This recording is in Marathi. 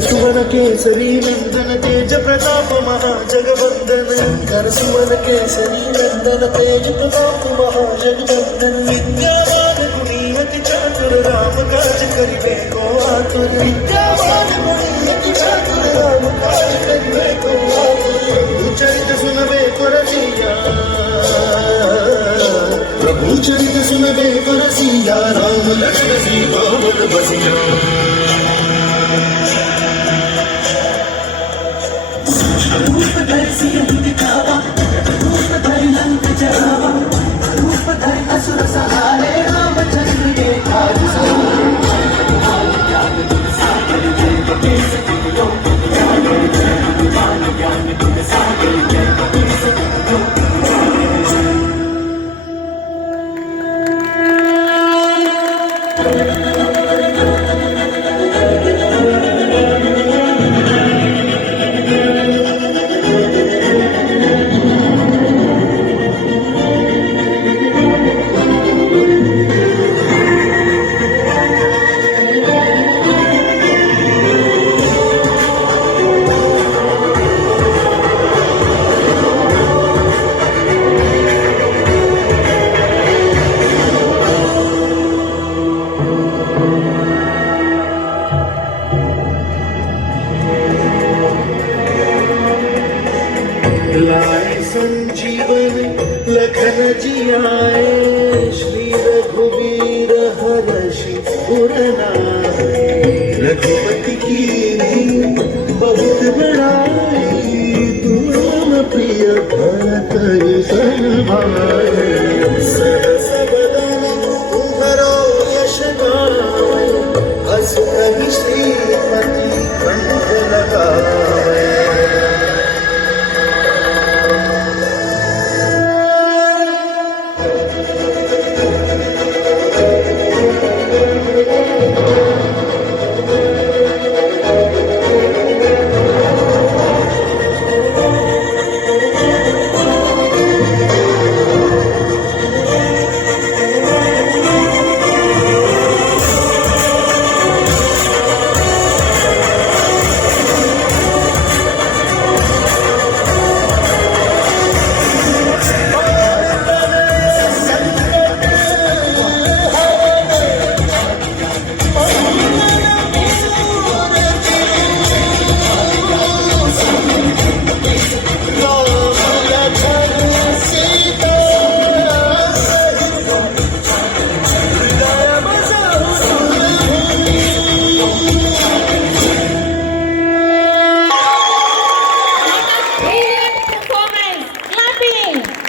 सुवन केसरी नंदन तेज प्रताप महाजगवंदन शंकर सुवन केसरी नंदन तेज प्रताप महाजगवंदन विद्यावान गुणी अति चातुर राम काज करिबे को आतुर विद्यावान गुणी अति चातुर राम काज करिबे को आतुर चरित सुनबे को रसिया प्रभु चरित सुनबे को रसिया राम लखन सीता मन बसिया रूप धरि सिंह दिखावा रूप धरि लंक जरावा रूप धरि असुर सा